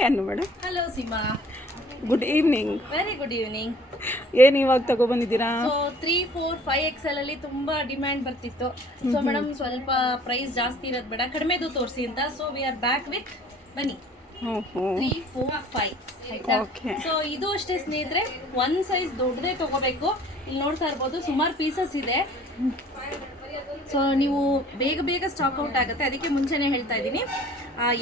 Hi ಅನ್ನು madam. Hello Seema, good evening. Very good evening. ಏನು ಇವಾಗ ತಗೊಬಂದಿದ್ದೀರಾ? ಸೊ 3, 4, 5 XL ಅಲ್ಲಿ ತುಂಬಾ ಡಿಮ್ಯಾಂಡ್ ಬರ್ತಿತ್ತು. ಸೊ ಮೇಡಮ್ ಸ್ವಲ್ಪ ಪ್ರೈಸ್ ಜಾಸ್ತಿ ಇರೋದು ಬೇಡ, ಕಡಿಮೆದು ತೋರಿಸಿ ಅಂತ. So we are back with ಬನ್ನಿ 3, 4, 5 ಆಯ್ತಾ. ಸೊ ಇದು ಅಷ್ಟೇ ಸ್ನೇಹಿತರೆ, ಒಂದು ಸೈಜ್ ದೊಡ್ಡದೇ ತಗೋಬೇಕು. ಇಲ್ಲಿ ನೋಡ್ತಾ ಇರ್ಬೋದು ಸುಮಾರು ಪೀಸಸ್ ಇದೆ. ಸೊ ನೀವು ಬೇಗ ಬೇಗ ಸ್ಟಾಕ್ ಔಟ್ ಆಗುತ್ತೆ, ಅದಕ್ಕೆ ಮುಂಚೆನೇ ಹೇಳ್ತಾ ಇದ್ದೀನಿ.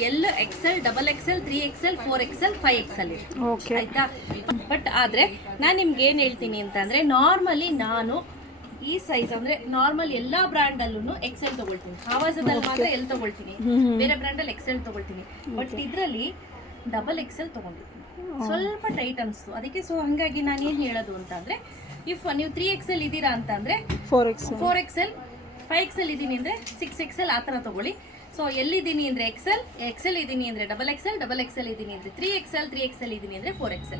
L XL, XXL, 3XL, 4XL, 5XL ಇದೆ ಆಯ್ತಾ. ಬಟ್ ಆದರೆ ನಾನು ನಿಮ್ಗೆ ಏನು ಹೇಳ್ತೀನಿ ಅಂತಂದರೆ, ನಾರ್ಮಲಿ ನಾನು ಈ ಸೈಜ್ ಅಂದರೆ ನಾರ್ಮಲ್ ಎಲ್ಲ ಬ್ರ್ಯಾಂಡಲ್ಲೂ XL ತೊಗೊಳ್ತೀನಿ. ಆವಾಜದಲ್ಲಿ ಮಾತ್ರ ಎಲ್ ತೊಗೊಳ್ತೀನಿ, ಬೇರೆ ಬ್ರ್ಯಾಂಡಲ್ಲಿ XL ತೊಗೊಳ್ತೀನಿ. ಬಟ್ ಇದರಲ್ಲಿ XXL ತೊಗೊಂಡಿದ್ದೀನಿ, ಸ್ವಲ್ಪ ಟೈಟ್ ಅನಿಸ್ತು ಅದಕ್ಕೆ. ಸೊ ಹಾಗಾಗಿ ನಾನು ಏನು ಹೇಳೋದು ಅಂತಂದರೆ, ಇಫ್ ನೀವು 3XL ಇದ್ದೀರಾ ಅಂತಂದರೆ 4XL, 5XL ಇದ್ದೀನಿ ಅಂದರೆ 6XL ಆ ಥರ ತೊಗೊಳ್ಳಿ. ಸೊ ಎಲ್ಲಿದ್ದೀನಿ ಅಂದರೆ XL ಇದ್ದೀನಿ ಅಂದರೆ XXL ಇದ್ದೀನಿ ಅಂದರೆ 3XL ಇದ್ದೀನಿ ಅಂದರೆ 4XL.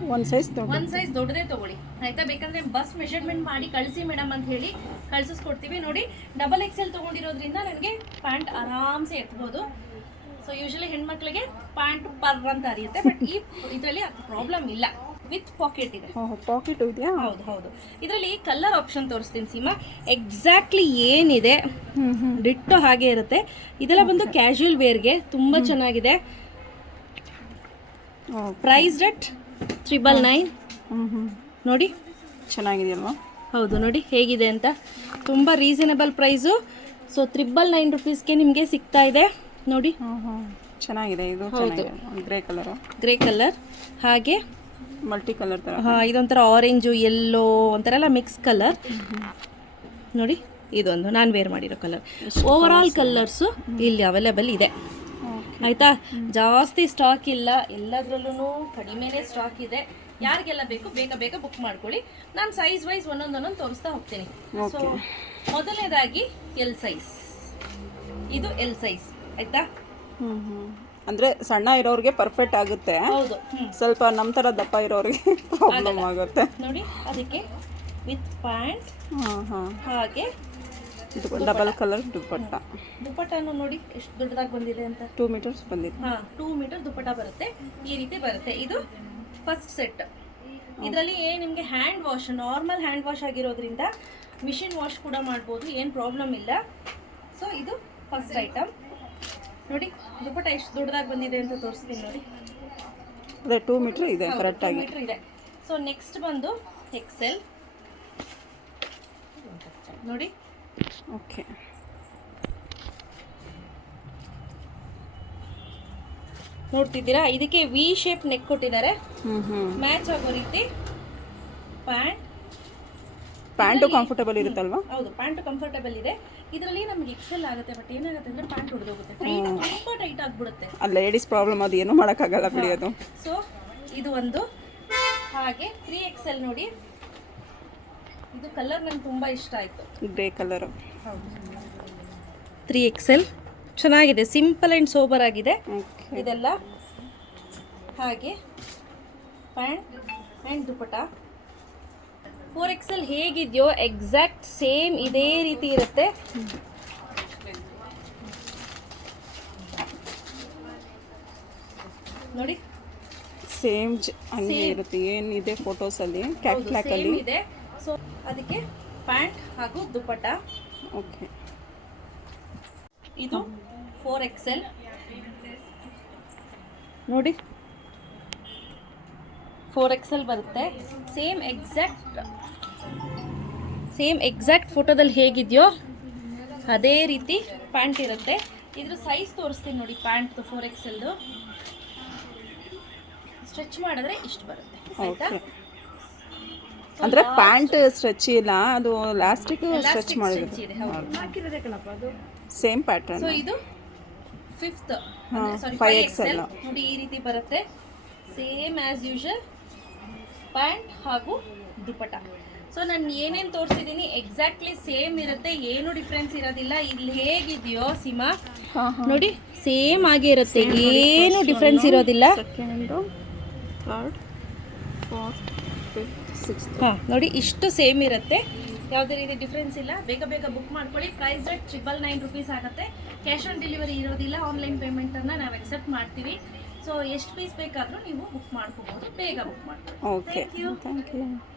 ಒಂದು ಸೈಜ್ ದೊಡ್ಡದೇ ತೊಗೊಳ್ಳಿ ಆಯಿತಾ. ಬೇಕಂದರೆ ಬಸ್ ಮೆಷರ್ಮೆಂಟ್ ಮಾಡಿ ಕಳಿಸಿ ಮೇಡಮ್ ಅಂತ ಹೇಳಿ ಕಳಿಸ್ಕೊಡ್ತೀವಿ. ನೋಡಿ XXL ತೊಗೊಂಡಿರೋದ್ರಿಂದ ನನಗೆ ಪ್ಯಾಂಟ್ ಆರಾಮ್ಸೆ ಎತ್ಬೋದು. ಸೊ ಯೂಶಲಿ ಹೆಣ್ಮಕ್ಳಿಗೆ ಪ್ಯಾಂಟ್ ಪರ್ ಅಂತ ಅರಿಯುತ್ತೆ, ಬಟ್ ಈ ಇದರಲ್ಲಿ ಅದು ಪ್ರಾಬ್ಲಮ್ ಇಲ್ಲ. ವಿತ್ ಪಾಕೆಟ್ ಇದೆ. ಪಾಕೆಟ್ ಇದೆಯಾ? ಹೌದು. ಇದರಲ್ಲಿ ಕಲರ್ ಆಪ್ಷನ್ ತೋರಿಸ್ತೀನಿ ಸೀಮಾ. ಎಕ್ಸಾಕ್ಟ್ಲಿ ಏನಿದೆ ಡಿಟ್ಟೋ ಹಾಗೆ ಇರುತ್ತೆ. ಇದೆಲ್ಲ ಬಂದು ಕ್ಯಾಶುಯಲ್ ವೇರ್ಗೆ ತುಂಬ ಚೆನ್ನಾಗಿದೆ. Price rate 999. ನೋಡಿ ಚೆನ್ನಾಗಿದೆಯಲ್ವಾ? ಹೌದು, ನೋಡಿ ಹೇಗಿದೆ ಅಂತ. ತುಂಬ ರೀಸನಬಲ್ ಪ್ರೈಸು. ಸೊ 999 ರುಪೀಸ್ಗೆ ನಿಮಗೆ ಸಿಗ್ತಾ ಇದೆ ನೋಡಿ. ಚೆನ್ನಾಗಿದೆ ಇದು. ಗ್ರೇ ಕಲರ್ ಹಾಗೆ ಮಲ್ಟಿ ಕಲರ್ ತರ. ಇದೊಂಥರ ಆರೆಂಜು, ಯೆಲ್ಲೋ, ಒಂಥರ ಎಲ್ಲ ಮಿಕ್ಸ್ ಕಲರ್ ನೋಡಿ. ಇದೊಂದು ನಾನು ವೇರ್ ಮಾಡಿರೋ ಕಲರ್. ಓವರ್ ಆಲ್ ಕಲರ್ಸು ಇಲ್ಲಿ ಅವೈಲೇಬಲ್ ಇದೆ ಆಯಿತಾ. ಜಾಸ್ತಿ ಸ್ಟಾಕ್ ಇಲ್ಲ, ಎಲ್ಲದರಲ್ಲೂ ಕಡಿಮೆನೇ ಸ್ಟಾಕ್ ಇದೆ. ಯಾರಿಗೆಲ್ಲ ಬೇಕು ಬೇಗ ಬೇಗ ಬುಕ್ ಮಾಡ್ಕೊಳ್ಳಿ. ನಾನು ಸೈಜ್ ವೈಸ್ ಒಂದೊಂದೊಂದೊಂದು ತೋರಿಸ್ತಾ ಹೋಗ್ತೀನಿ. ಸೊ ಮೊದಲನೇದಾಗಿ ಎಲ್ ಸೈಜ್, ಇದು ಎಲ್ ಸೈಜ್ ಆಯಿತಾ. ಅಂದ್ರೆ ಸಣ್ಣ ಇರೋರಿಗೆ ಪರ್ಫೆಕ್ಟ್ ಆಗುತ್ತೆ. ಹೌದು, ಸ್ವಲ್ಪ ನಮ್ಮ ತರ ದಪ್ಪ ಇರೋರಿಗೆ ಪ್ರಾಬ್ಲಮ್ ಆಗುತ್ತೆ ನೋಡಿ. ಅದಕ್ಕೆ ವಿತ್ ಪ್ಯಾಂಟ್ ಹಾಗೆ ಡಬಲ್ ಕಲರ್ ದುಪ್ಪಟ್ಟನು ನೋಡಿ ಎಷ್ಟು ದೊಡ್ಡದಾಗಿ ಬಂದಿದೆ ಅಂತ. 2 ಮೀಟರ್ಸ್ ಬಂದಿದೆ. 2 ಮೀಟರ್ ದುಪ್ಪಟ್ಟ ಬರುತ್ತೆ, ಈ ರೀತಿ ಬರುತ್ತೆ. ಇದು ಫಸ್ಟ್ ಸೆಟ್. ಇದರಲ್ಲಿ ನಿಮಗೆ hand wash, normal hand wash ಆಗಿರೋದ್ರಿಂದ ಮಿಷಿನ್ ವಾಶ್ ಕೂಡ ಮಾಡ್ಬೋದು, ಏನು ಪ್ರಾಬ್ಲಮ್ ಇಲ್ಲ. ಸೊ ಇದು ಫಸ್ಟ್ ಐಟಮ್ ನೋಡಿ. ದುಪ್ಪಟ್ಟ ಎಷ್ಟು ದೊಡ್ಡದಾಗಿ ಬಂದಿದೆ ಅಂತ ತೋರಿಸ್ತೀನಿ ನೋಡಿ. ಅದೇ 2 ಮೀಟರ್ ಇದೆ, ಕರೆಕ್ಟ್ ಆಗಿ 2 ಮೀಟರ್ ಇದೆ. ಸೊ ನೆಕ್ಸ್ಟ್ ಬಂದು XL ನೋಡಿ. ಓಕೆ, ನೋಡ್ತಿದ್ದೀರಾ? ಇದಕ್ಕೆ ವಿ ಶೇಪ್ ನೆಕ್ ಕೊಟ್ಟಿದ್ದಾರೆ, ಮ್ಯಾಚ್ ಆಗೋ ರೀತಿ. ಪ್ಯಾಂಟು ಕಂಫರ್ಟಬಲ್ ಇರುತ್ತಲ್ವಾ? ಹೌದು, ಪ್ಯಾಂಟು ಕಂಫರ್ಟಬಲ್ ಇದೆ. ಇದರಲ್ಲಿ ನಮ್ಗೆ XL ಆಗುತ್ತೆ, ಬಟ್ ಏನಾಗುತ್ತೆ ಅಂದ್ರೆ ಪ್ಯಾಂಟ್ ಹೊಡೆದೋಗುತ್ತೆ, ತುಂಬಾ ಟೈಟ್ ಆಗಿಬಿಡುತ್ತೆ. ಲೇಡೀಸ್ ಪ್ರಾಬ್ಲಮ್, ಅದು ಏನೂ ಮಾಡೋಕ್ಕಾಗಲ್ಲ ಬಿಡಿ ಅದು. ಸೊ ಇದು ಒಂದು. ಹಾಗೆ 3XL ನೋಡಿ. ಇದು ಕಲರ್ ನನಗೆ ತುಂಬ ಇಷ್ಟ ಆಯಿತು, ಗ್ರೇ ಕಲರ್. 3XL ಚೆನ್ನಾಗಿದೆ, ಸಿಂಪಲ್ ಆ್ಯಂಡ್ ಸೋಬರ್ ಆಗಿದೆ ಇದೆಲ್ಲ. ಹಾಗೆ ಪ್ಯಾಂಟ್ ಆ್ಯಂಡ್ ದುಪ್ಪಟ್ಟ. 4XL ಹೇಗಿದೆಯೋ ಎಕ್ಸಾಕ್ಟ್ ಸೇಮ್ ಇದೇ ರೀತಿ ಇರುತ್ತೆ. ನೋಡಿ, ಸೇಮ್ ಹಂಗೆ ಇರುತ್ತೆ. ಏನಿದೆ ಫೋಟೋಸಲ್ಲಿ ಕ್ಯಾಟ್ಲಾಕಲ್ಲಿ ಇದೆ. ಸೊ ಅದಕ್ಕೆ ಪ್ಯಾಂಟ್ ಹಾಗೂ ದುಪ್ಪಟ್ಟ. ಓಕೆ, ಇದು 4XL ನೋಡಿ. 4XL ಬರುತ್ತೆ. ಸೇಮ್ ಎಕ್ಸಾಕ್ಟ್ ಫೋಟೋದಲ್ಲಿ ಹೇಗಿದೆಯೋ ಅದೇ ರೀತಿ ಪ್ಯಾಂಟ್ ಇರುತ್ತೆ. ಇದ್ರ ಸೈಜ್ ತೋರಿಸ್ತೀನಿ ನೋಡಿ. ಪ್ಯಾಂಟ್ 4XLದು ಸ್ಟ್ರೆಚ್ ಮಾಡಿದ್ರೆ ಇಷ್ಟು ಬರುತ್ತೆ ಆಯ್ತಾ. ಅಂದ್ರೆ ಪ್ಯಾಂಟ್ ಸ್ಟ್ರೆಚ್ ಇಲ್ಲ, ಅದು ಲಾಸ್ಟಿಕ್ ಸ್ಟ್ರೆಚ್ ಮಾಡಿರೋದು. Same pattern. ಸೊ ಇದು 5XL ನೋಡಿ, ಈ ರೀತಿ ಬರುತ್ತೆ. ಸೇಮ್ ಆಸ್ ಯೂಶುವಲ್ ಪ್ಯಾಂಟ್ ಹಾಗೂ ದುಪ್ಪಟ್ಟ. ಸೊ ನಾನು ಏನೇನು ತೋರಿಸಿದ್ದೀನಿ ಎಕ್ಸಾಕ್ಟ್ಲಿ ಸೇಮ್ ಇರುತ್ತೆ, ಏನು ಡಿಫ್ರೆನ್ಸ್ ಇರೋದಿಲ್ಲ. ಇಲ್ಲಿ ಹೇಗಿದೆಯೋ ಸೀಮಾ ನೋಡಿ, ಸೇಮ್ ಆಗೇ ಇರುತ್ತೆ, ಏನು ಡಿಫ್ರೆನ್ಸ್ ಇರೋದಿಲ್ಲ. ನೋಡಿ ಇಷ್ಟು ಸೇಮ್ ಇರುತ್ತೆ, ಯಾವುದೇ ರೀತಿ ಡಿಫ್ರೆನ್ಸ್ ಇಲ್ಲ. ಬೇಗ ಬೇಗ ಬುಕ್ ಮಾಡ್ಕೊಳ್ಳಿ. ಪ್ರೈಸ್ ರೇಟ್ 999 ರುಪೀಸ್ ಆಗುತ್ತೆ. ಕ್ಯಾಶ್ ಆನ್ ಡೆಲಿವರಿ ಇರೋದಿಲ್ಲ, ಆನ್ಲೈನ್ ಪೇಮೆಂಟನ್ನು ನಾವು ಎಕ್ಸೆಪ್ಟ್ ಮಾಡ್ತೀವಿ. ಸೊ ಎಷ್ಟು ಪೀಸ್ ಬೇಕಾದರೂ ನೀವು ಬುಕ್ ಮಾಡ್ಕೋಬೋದು, ಬೇಗ ಬುಕ್ ಮಾಡ್ಕೊಳ್ಳಿ. Okay thank you